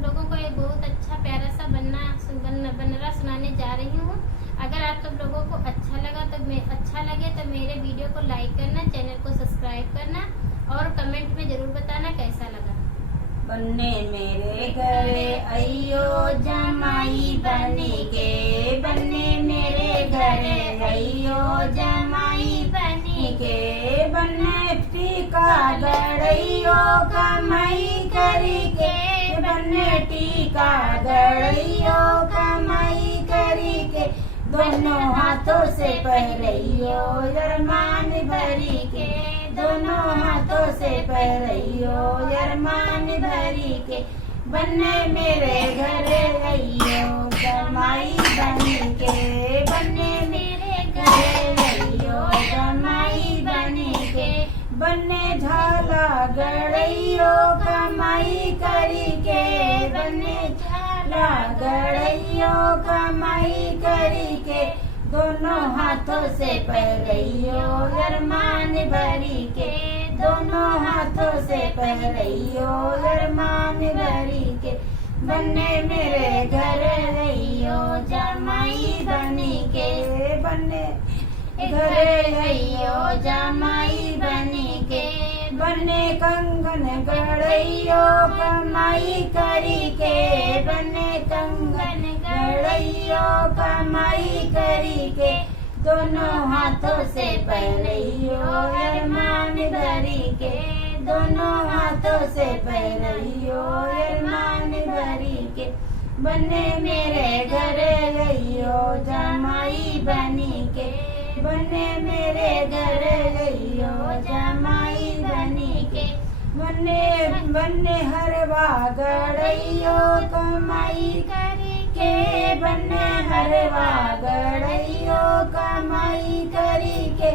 सब लोगों को एक बहुत अच्छा प्यारा सा बनरा सुनाने जा रही हूँ। अगर आप सब लोगों को अच्छा लगे तो मेरे वीडियो को लाइक करना, चैनल को सब्सक्राइब करना और कमेंट में जरूर बताना कैसा लगा। बन्ने मेरे घरे अयो जमाई बनी के, बन्ने मेरे घरे अयो जमाई बनी के, बन्ने टीका गड़ैयो कमाई करी के, बन्ने टीका गड़ैयो कमाई करी के, दोनों हाथों से पहरैयो अरमान भरी के, दोनों हाथों से पहरैयो अरमान भरी के, बन्ने मेरे घरे अइयो जमाई बनी के, बन्ने मेरे घरे अइयो जमाई बनी के, बन्ने झाला गड़ैयो कमाई करी के, बन्ने झाला गड़ैयो कमाई करी के, दोनों हाथों से पहरैयो अरमान भरी के, दोनों हाथों से पहरैयो अरमान भरी के, बन्ने मेरे घर रहियो जमाई बनी के, बन्ने घरे रहियो जमाई बनी के, बन्ने कंगन गड़ैयो कमाई करी के, बन्ने कंगन गड़ैयो कमाई करी के, दोनों हाथों से पहरैयो अरमान भरी के, दोनों हाथों से पहरैयो अरमान भरी के, बन्ने मेरे घरे रहियो जमाई बनी के, बन्ने मेरे घरे रहियो जमाई बनी के, बन्ने हरवा गड़ैयो कमाई करी के, बन्ने हरवा गड़ैयो कमाई करी के,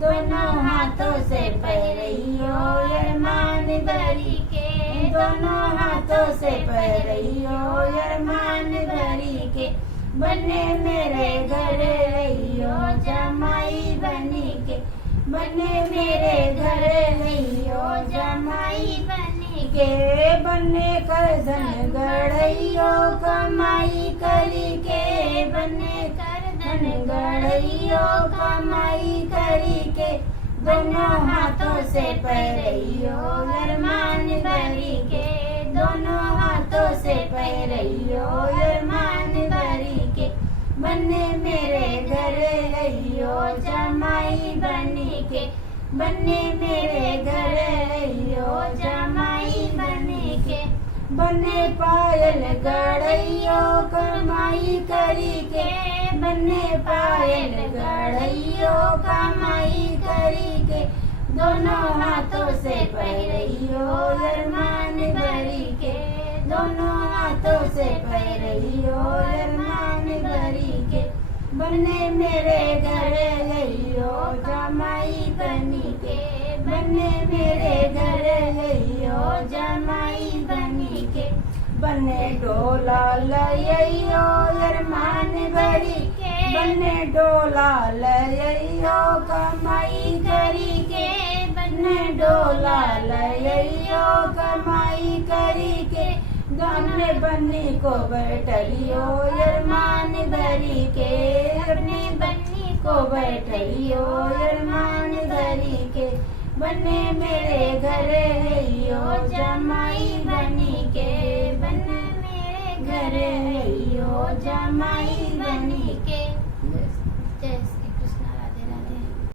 दोनों हाथों से पहरैयो अरमान भरी के, दोनों हाथों से पहरैयो अरमान भरी के, बन्ने मेरे घरे रहियो जमाई बनी के, बन्ने मेरे घरे रहियो जमाई बनी के, बन्ने करधन गड़ैयो कमाई करी के, बन्ने करधन गड़ैयो कमाई करी के, दोनों हाथों से पहरैयो अरमान भरी के, दोनों हाथों से पहरैयो अरमान भरी के, बन्ने मेरे घरे रहियो जमाई बनी के, बन्ने मेरे घरे रहियो जमाई बनी के, बन्ने पायल गड़ैयो कमाई करी के, बन्ने पायल गड़ैयो कमाई करी के, दोनों हाथों से पहरैयो अरमान भरी के, दोनों हाथों से पहरैयो अरमान भरी के, बन्ने मेरे घरे रहियो जमाई बनी के, बन्ने मेरे घरे रहियो जमाई बनी के, बन्ने डोला लइयो अरमान भरी के, बन्ने डोला लइयो कमाई करी के, बन्ने डोला लइयो कमाई करी के, अपने बन्नी को बैठलियो अरमान भरी के, अपने बन्नी को बैठलियो अरमान भरी के, बन्ने मेरे घरे रहियो जमाई बनी के, बन्ने मेरे घरे रहियो जमाई